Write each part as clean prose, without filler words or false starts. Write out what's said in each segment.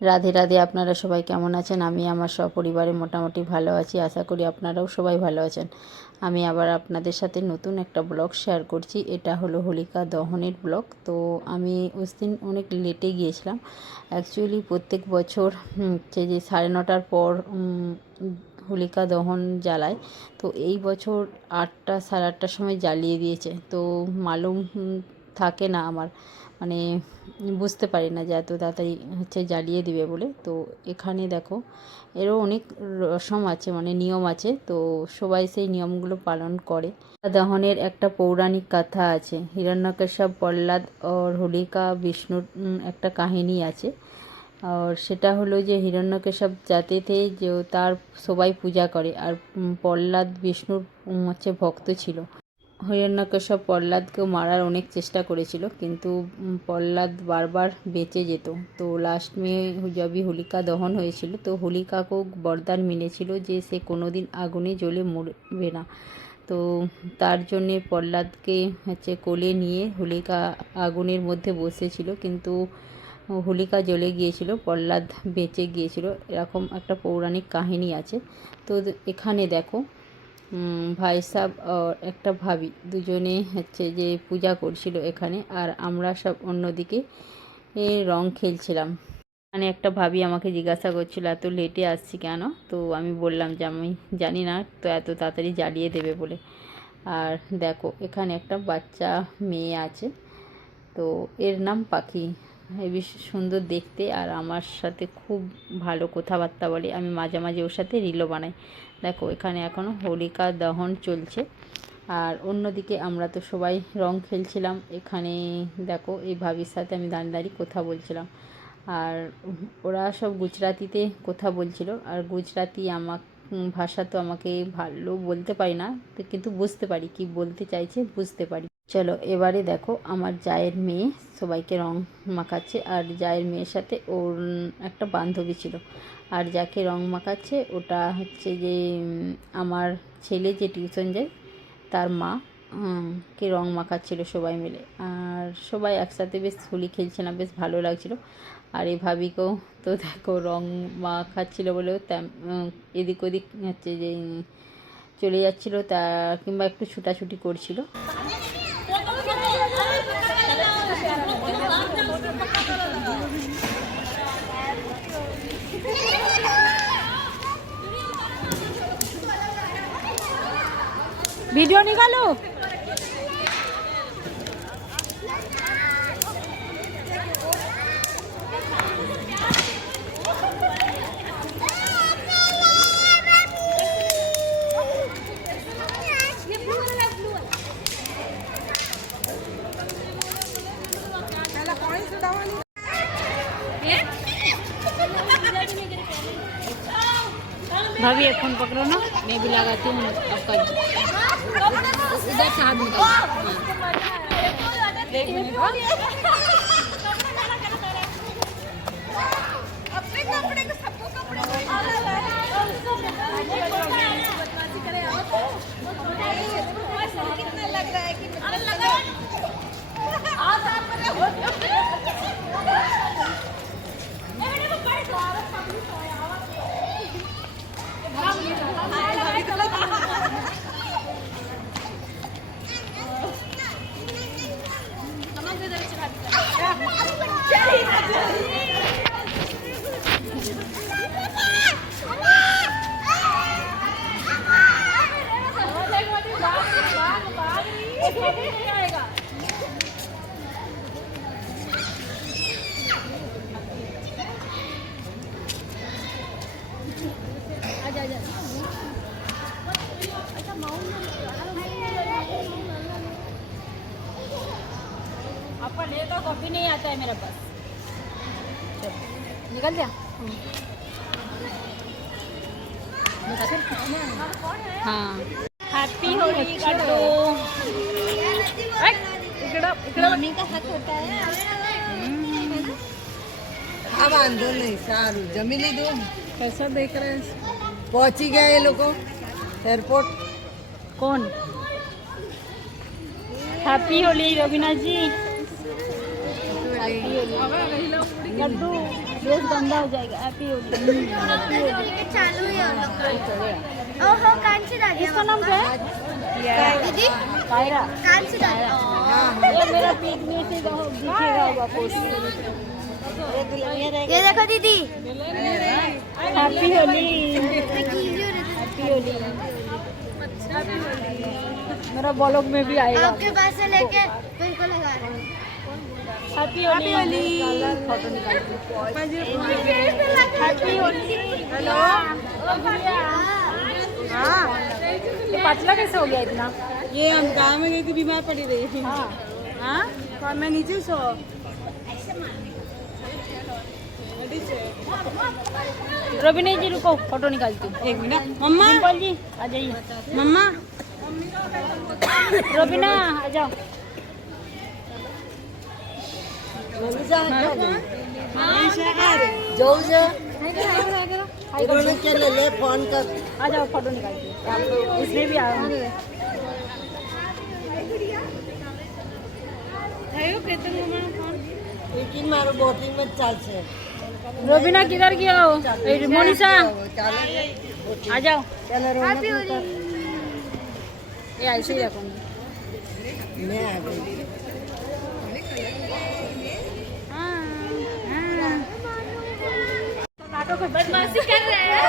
রাধে রাধে। আপনারা সবাই কেমন আছেন? আমি আমার সপরিবারে মোটামুটি ভালো আছি। আশা করি আপনারাও সবাই ভালো আছেন। আমি আবার আপনাদের সাথে নতুন একটা ব্লগ শেয়ার করছি। এটা হলো হোলিকা দহনের ব্লগ। তো আমি ওই দিন অনেক লেটে গিয়েছিলাম। অ্যাকচুয়ালি প্রত্যেক বছর হচ্ছে যে 9:30টার পর হোলিকা দহন জ্বালায়। তো এই বছর 8টা 8:30টার সময় জ্বালিয়ে দিয়েছে। তো মালুম থাকে না আমার, মানে বুঝতে পারি না যে এত তাড়াতাড়ি হচ্ছে জ্বালিয়ে দিবে বলে। তো এখানে দেখো এরও অনেক রসম আছে, মানে নিয়ম আছে। তো সবাই সেই নিয়মগুলো পালন করে। দহনের একটা পৌরাণিক কথা আছে। হিরণ্যকশ্যপ, প্রহ্লাদ আর হোলিকা বিষ্ণুর একটা কাহিনী আছে। আর সেটা হলো যে হিরণ্যকশ্যপ জাতিতে যে তার সবাই পূজা করে, আর প্রহ্লাদ বিষ্ণুর হচ্ছে ভক্ত ছিল। হিরণ্যকশ্যপ প্রহ্লাদকেও মারার অনেক চেষ্টা করেছিল, কিন্তু প্রহ্লাদ বারবার বেঁচে যেত। তো লাস্ট में जब হোলিকা দহন হয়েছিল, তো হোলিকাকেও বরদান মিলেছিল যে সে কোনোদিন আগুনে জ্বলে মরবে না। তো তার জন্যে প্রহ্লাদকে হচ্ছে কোলে নিয়ে হোলিকা আগুনের মধ্যে বসেছিল, কিন্তু হোলিকা জ্বলে গিয়েছিল, প্রহ্লাদ বেঁচে গিয়েছিল। এরকম একটা পৌরাণিক কাহিনী আছে। তো এখানে দেখো ভাই সাহেব আর একটা ভাবি দুজনে হচ্ছে যে পূজা করছিল এখানে, আর আমরা সব অন্যদিকে রং খেলছিলাম। মানে একটা ভাবি আমাকে জিজ্ঞাসা করছিল এত লেটে আসছি কেন। তো আমি বললাম যে আমি জানি না তো এত তাড়াতাড়ি জ্বালিয়ে দেবে বলে। আর দেখো এখানে একটা বাচ্চা মেয়ে আছে, তো এর নাম পাখি। হেবি সুন্দর দেখতে, আর আমার সাথে খুব ভালো কথাবার্তা বলে। আমি মাঝে মাঝে ওর সাথে রিলও বানাই। দেখো এখানে এখনও হোলিকা দহন চলছে, আর অন্যদিকে আমরা তো সবাই রং খেলছিলাম। এখানে দেখো এই ভাবির সাথে আমি দাঁড়িয়ে দাঁড়িয়ে কথা বলছিলাম, আর ওরা সব গুজরাটিতে কথা বলছিল। আর গুজরাটি আমার ভাষা তো আমাকে ভালো বলতে পারি না, কিন্তু বুঝতে পারি কি বলতে চাইছে, বুঝতে পারি। চলো এবারে দেখো আমার জায়ের মেয়ে সবাইকে রং মাখাচ্ছে, আর জায়ের মেয়ের সাথে ওর একটা বান্ধবী ছিল। আর যাকে রং মাখাচ্ছে ওটা হচ্ছে যে আমার ছেলে যে টিউশন যায় তার মা কে রং মাখাচ্ছিল সবাই মিলে। আর সবাই একসাথে বেশ হোলি খেলছিলাম, বেশ ভালো লাগছিল। আর এই ভাবিকেও তো দেখো রং মাখাচ্ছিল বলেও এদিক ওদিক হচ্ছে যে চলে যাচ্ছিলো, তা কিংবা একটু ছুটাছুটি করছিল। वीडियो निकालो। भाभी एक फोन पकड़ो ना, मैं भी लगाती हूँ आपका। उधर से हाथ निकालो। एक मिनट। अपने कपड़े को सबको कपड़े कितना लग रहा है कि आपका ले तो कॉफी नहीं आता है मेरे पास। निकल दिया। हाँ हैप्पी होली कटो। मम्मी का हाथ होता है। अब आंदो नहीं सारू जमीली दो। कैसा देख रहे हैं? पहुंच ही गए ये लोग एयरपोर्ट। कौन? हैप्पी होली रवीना जी। हैप्पी होली लड्डू। ड्रेस गंदा हो जाएगा। हैप्पी होली। चालू है ओहो कांची दादी इसका नाम क्या है? दीदी कायरा। कांची दादी ये मेरा पीक में से दिखेगा होगा पोस्ट। ये देखो दीदी happy Holi. Happy happy Holi. मेरा ब्लॉग में भी आएगा। आपके पास से लेके फिर को लगा रहे हैं। हैप्पी होली। फोटो निकाल। हैप्पी होली। हेलो। हाँ ये पतला कैसे हो गया इतना? ये हम गाँव में गई थी, बीमार पड़ी रही थी। हाँ हाँ और मैं नीचे सो रोबिनी जी रुको, फोटो निकालती हूँ। 1 मिनट। मम्मा डिम्पल जी आ जाइए। मम्मा रोबिना आ जाओ। जाऊ जा इन्होंने क्या ले ले फोन कर आ जाओ फोटो निकालती हूँ। इसमें भी आओ। लेकिन मारो बोटिंग में चल से रोबिना किधर गया हो? मोनिशा आ जाओ। हैप्पी होली ये ऐसे ही रखूंगी। मैं आ गई बदमाशी कर रहे हैं।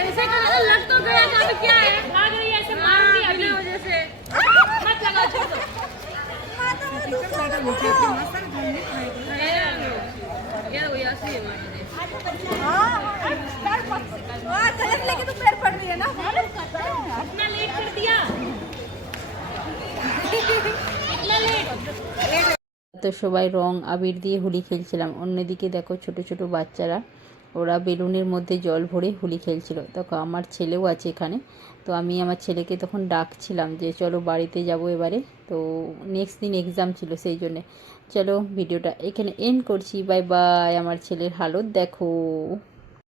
ऐसे कर लग तो गया था, अभी क्या है? भाग रही है ऐसे, मार दी अभी वजह से। मत लगाओ, छोड़ दो। लेके तो पैर पड़ रही है ना। इतना लेट कर दिया। इतना लेट। তো সবাই রং আবির দিয়ে হোলি খেলছিলাম। অন্যদিকে দেখো ছোট ছোট বাচ্চারা ওরা বেলুনের মধ্যে জল ভরে হোলি খেলছিল। তখন আমার ছেলেও আছে এখানে। তো আমি আমার ছেলেকে তখন ডাকছিলাম যে চলো বাড়িতে যাব এবারে। তো নেক্সট দিন এক্সাম ছিল, সেই জন্যে। চলো ভিডিওটা এখানে এন্ড করছি। Bye bye. আমার ছেলের হালত দেখো।